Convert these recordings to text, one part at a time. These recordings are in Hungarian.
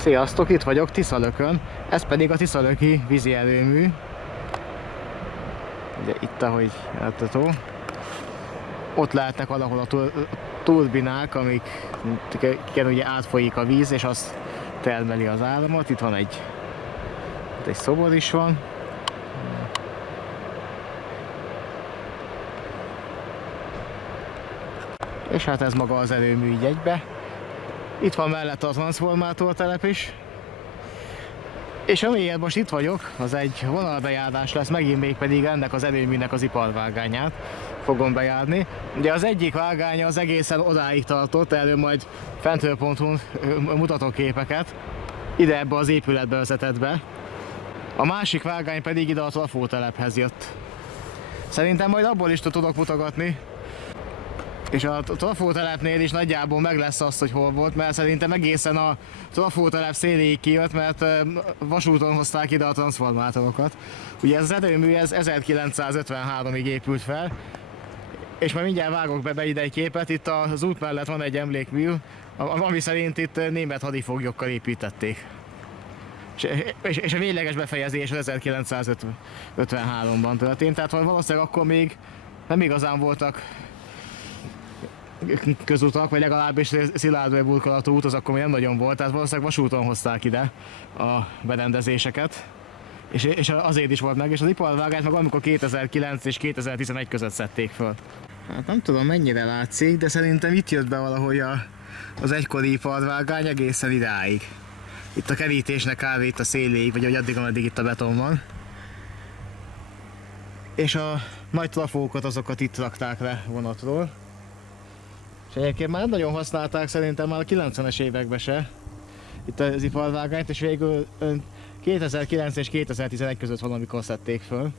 Sziasztok, itt vagyok Tiszalökön, ez pedig a Tiszalöki vízi erőmű. Ugye itt, ahogy látható, ott lehetnek valahol a turbinák, amiken ugye átfolyik a víz, és az termeli az áramot. Itt van egy szobor is van. És hát ez maga az erőmű így egybe. Itt van mellette a transformátortelep is. És amiért most itt vagyok, az egy vonalbejárás lesz, megint mégpedig ennek az erőműnek az iparvágányát fogom bejárni. Ugye az egyik vágánya az egészen odáig tartott, erről majd fentről.hu-n mutatok képeket. Ide ebbe az épületbe vezetett be. A másik vágány pedig ide a trafótelephez jött. Szerintem majd abból is tudok mutogatni. És a trafótelepnél is nagyjából meg lesz azt, hogy hol volt, mert szerintem egészen a trafótelep széléig kijött, mert vasúton hozták ide a transformátorokat. Ugye ez az erőmű 1953-ig épült fel, és majd mindjárt vágok be ide egy képet. Itt az út mellett van egy emlékmű, ami szerint itt német hadifoglyokkal építették. És a végleges befejezés az 1953-ban történt, tehát valószínűleg akkor még nem igazán voltak közutak, vagy legalábbis szilárd burkolatú út az akkor még nem nagyon volt, tehát valószínűleg vasúton hozták ide a berendezéseket, és azért is volt meg, és az iparvágányt meg amikor 2009 és 2011 között szedték föl. Hát nem tudom mennyire látszik, de szerintem itt jött be valahogy az egykori iparvágány egészen idáig. Itt a kerítésnek kb. Itt a széléig, vagy addig, ameddig itt a beton van. És a nagy trafókat azokat itt rakták le vonatról. És egyébként már nagyon használták szerintem már a 90-es években se itt az iparvágányt, és végül 2009 és 2011 között valamikor szedték föl.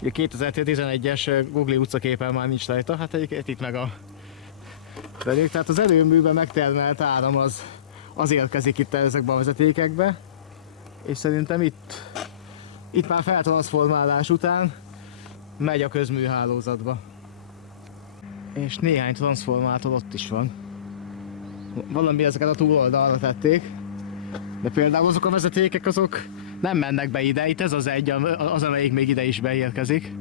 A 2011-es Google utcaképen már nincs rajta, hát egyébként itt meg a velük. Tehát az erőműben megtermelt áram az érkezik itt ezekbe a vezetékekbe, és szerintem itt már feltranszformálás után megy a közműhálózatba. És néhány transformátor ott is van. Valami ezeket a túloldalra tették. De például azok a vezetékek azok nem mennek be ide. Itt ez az egy, az amelyik még ide is beérkezik.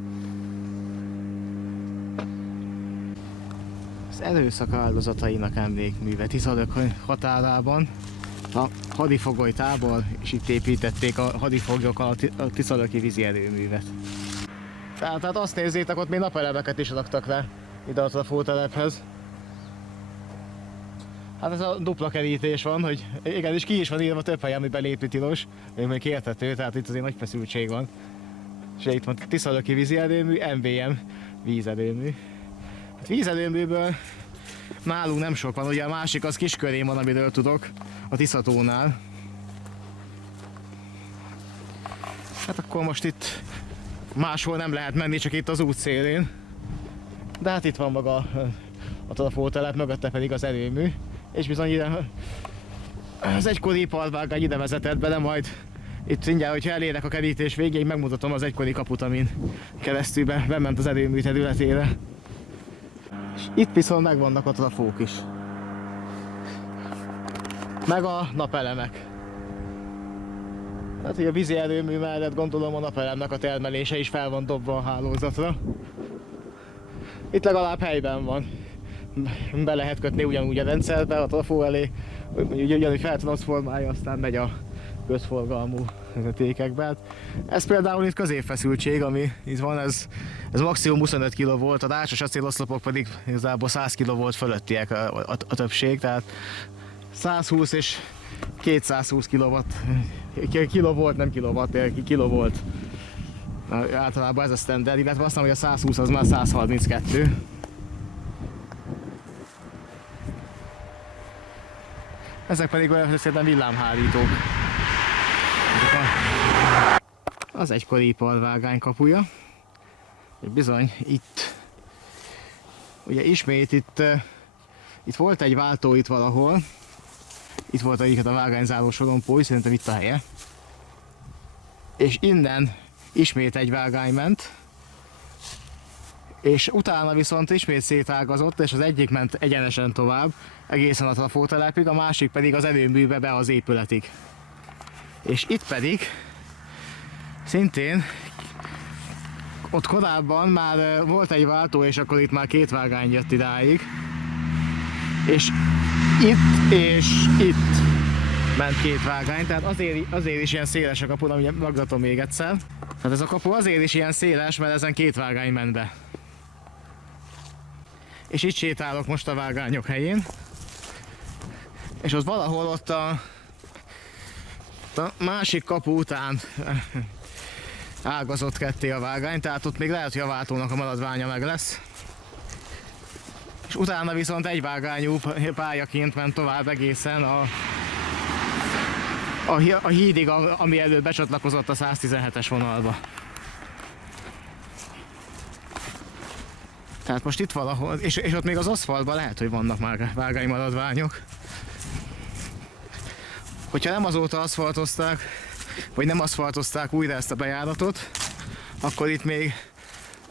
Az erőszak áldozatainak emlékműve Tiszalök határában. A hadifogoly tábor, és itt építették a hadifoglyokkal a tiszalöki vízi erőművet. Tehát azt nézzétek, ott még napelemeket is raktak le ide a trafótelephez. Hát ez a dupla kerítés van, hogy igen, és ki is van írva több helyen, hogy belépni tilos, még érthető, tehát itt azért nagy feszültség van. És itt van Tiszalöki vízi erőmű, MVM vízerőmű. Hát vízerőműből nálunk nem sok van, ugye a másik az Kiskörén van, amiről tudok, a Tiszatónál. Hát akkor most itt máshol nem lehet menni, csak itt az út szélén. De hát itt van maga a trafótelep, mögötte pedig az erőmű. És bizony ide az egykori iparvágány ide vezetett be, de majd itt mindjárt, hogyha elérek a kerítés végéig, megmutatom az egykori kaput, amin keresztül bement az erőmű területére. És itt viszont megvannak a trafók is. Meg a napelemek. Hát, hogy a vízi erőmű mellett gondolom a napelemnek a termelése is fel van dobva a hálózatra. Itt legalább helyben van. Be lehet kötni ugyanúgy a rendszerbe, a trafó elé, ugyanúgy feltranszformálja, aztán megy a közforgalmú vezetékekbe. Ez például itt középfeszültség, ami itt van, ez maximum 25 kV volt, a dácsos acéloszlopok pedig igazából 100 kV fölöttiek a többség, tehát 120 és 220 kW, nem kilowatt, kilovolt. Általában ez a standard, illetve azt mondom, hogy a 120 az már 132. Ezek pedig olyan szépen villámhárítók. Az egykori iparvágány kapuja. És bizony itt, ugye ismét itt volt egy váltó itt valahol. Itt volt a vágányzáró sorompó, szerintem itt a helye. És innen ismét egy vágány ment. És utána viszont ismét szétágazott, és az egyik ment egyenesen tovább, egészen a trafótelepig, a másik pedig az erőműbe be az épületig. És itt pedig szintén ott korábban már volt egy váltó, és akkor itt már két vágány jött idáig. És itt ment két vágány, tehát azért is ilyen széles a kapu, amit megmutatom még egyszer. Tehát ez a kapu azért is ilyen széles, mert ezen két vágány ment be. És itt sétálok most a vágányok helyén. És ott valahol ott a másik kapu után ágazott ketté a vágány, tehát ott még lehet, hogy a váltónak a maradványa meg lesz. És utána viszont egy vágányú pályaként ment tovább egészen a hídig, ami előtt becsatlakozott a 117-es vonalba. Tehát most itt valahol, és ott még az aszfaltban lehet, hogy vannak már vágánymaradványok. Hogyha nem azóta aszfaltozták, vagy nem aszfaltozták újra ezt a bejáratot, akkor itt még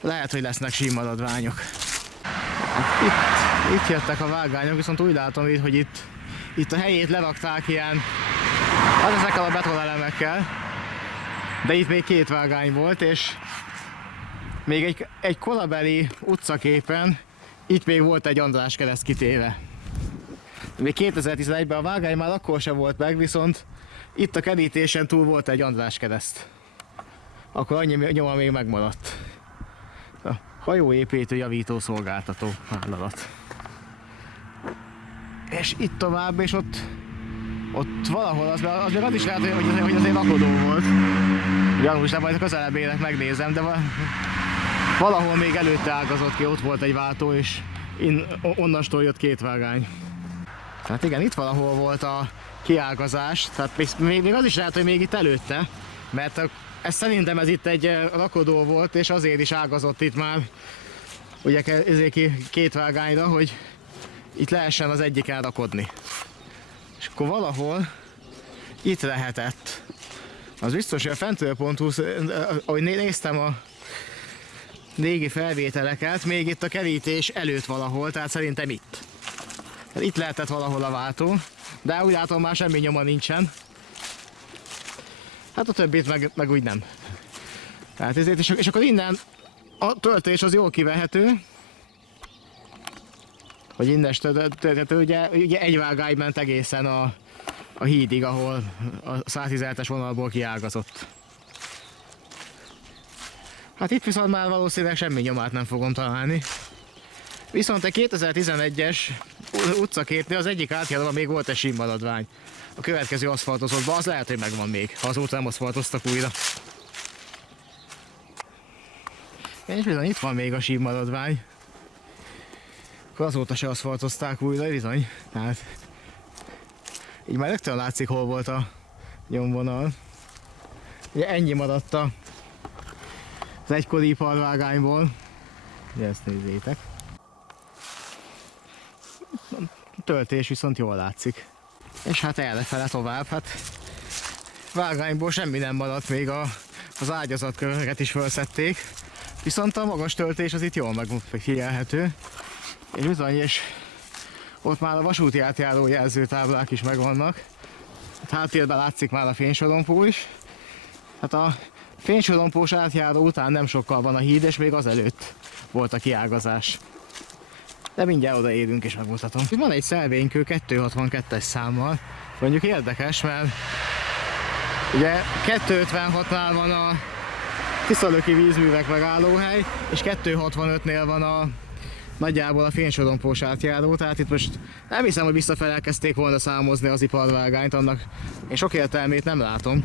lehet, hogy lesznek símaradványok. Hát itt jöttek a vágányok, viszont úgy látom, hogy itt a helyét lerakták ilyen, hát ezekkel a betonelemekkel, de itt még két vágány volt, és még egy korabeli utcaképen itt még volt egy András kereszt kitéve. Még 2011-ben a vágány már akkor sem volt meg, viszont itt a kerítésen túl volt egy András kereszt. Akkor annyi nyoma még megmaradt. A hajóépítő javító szolgáltató vállalat. És itt tovább, és ott valahol az meg is lehet, hogy azért lakodó volt. Gyanús, de majd közelebb érek, megnézem, de valahol még előtte ágazott ki, ott volt egy váltó, és onnastól jött két vágány. Tehát igen, itt valahol volt a kiágazás, tehát még az is lehet, hogy még itt előtte, mert szerintem ez itt egy rakodó volt, és azért is ágazott itt már ugye két vágányra, hogy itt lehessen az egyiken rakodni. És akkor valahol itt lehetett. Az biztos, hogy a fentről pont, ahogy néztem a régi felvételeket, még itt a kerítés előtt valahol, tehát szerintem itt. Itt lehetett valahol a váltó, de úgy látom már semmi nyoma nincsen. Hát a többit meg úgy nem. Tehát ezért, és akkor innen a töltés az jól kivehető, hogy innen tölthető, ugye egy vágány ment egészen a hídig, ahol a 117-es vonalból kiágazott. Hát itt viszont már valószínűleg semmi nyomát nem fogom találni. Viszont egy 2011-es utcaképnél az egyik átjáróban még volt egy símaradvány. A következő aszfaltozottban az lehet, hogy megvan még, ha azóta nem aszfaltoztak újra. És bizony itt van még a símaradvány. Akkor azóta se aszfaltozták újra, bizony. Tehát így már rögtön látszik, hol volt a nyomvonal. Ugye ennyi maradt az egykori iparvágányból. Ugye ezt nézzétek. A töltés viszont jól látszik. És hát errefele tovább, hát vágányból semmi nem maradt, még az ágyazatköröket is felszették. Viszont a magas töltés az itt jól megfigyelhető. És bizony, és ott már a vasúti átjáró jelzőtáblák is megvannak. Háttérben látszik már a fénysorompó is. Hát a fénysorompós átjáró után nem sokkal van a híd, és még azelőtt volt a kiágazás. De mindjárt odaérünk és megmutatom. Itt van egy szelvénykő 262-es számmal. Mondjuk érdekes, mert ugye 256-nál van a Tiszalöki vízművek megállóhely, és 265-nél van nagyjából a fénysorompós átjáró, tehát itt most nem hiszem, hogy visszafele elkezdték volna számozni az iparvágányt, annak én sok értelmét nem látom.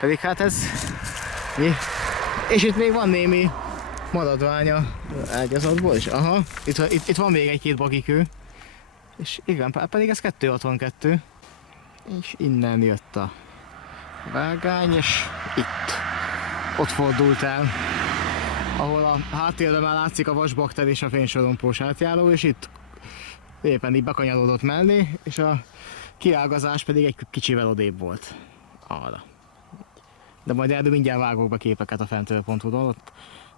Pedig hát ez mi? És itt még van némi maradványa ágyazatból is. Aha, itt van még egy-két bagikő. És igen, pedig ez 262. És innen jött a vágány, és ott fordult el. Ahol a háttérben már látszik a vasbakter és a fénysorompós átjáró, és itt éppen így bekanyarodott mellé, és a kiágazás pedig egy kicsivel odébb volt arra. De majd erről mindjárt vágok be képeket a fentről.hu-on, ott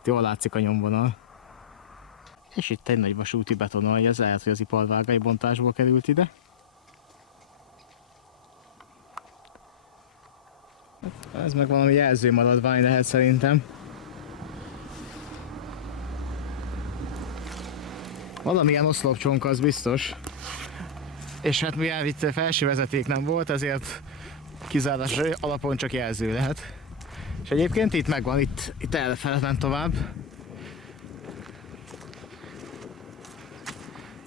jól látszik a nyomvonal. És itt egy nagy vasúti betonalja, ez lehet, hogy az iparvágai bontásból került ide. Ez meg valami jelzőmaradvány lehet szerintem. Valamilyen oszlopcsonka, az biztos. És hát mivel itt felső vezeték nem volt, ezért kizárás alapon csak jelző lehet. És egyébként itt megvan, itt elfele ment tovább.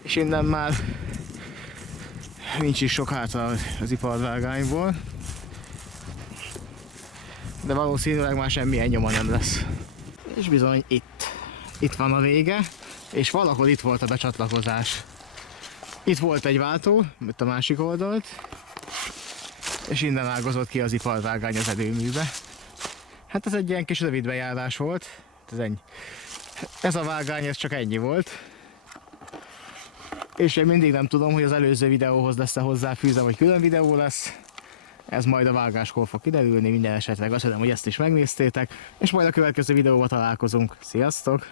És innen már nincs is sok hátra az iparvágányból. De valószínűleg már semmilyen nyoma nem lesz. És bizony itt van a vége, és valahol itt volt a becsatlakozás. Itt volt egy váltó, itt a másik oldalt, és innen ágazott ki az iparvágány az erőműbe. Hát ez egy ilyen kis rövid bejárás volt. Ez a vágány, ez csak ennyi volt. És én mindig nem tudom, hogy az előző videóhoz lesz-e hozzáfűzve, vagy külön videó lesz. Ez majd a vágáskor fog kiderülni, minden esetre azt hiszem, hogy ezt is megnéztétek, és majd a következő videóban találkozunk. Sziasztok!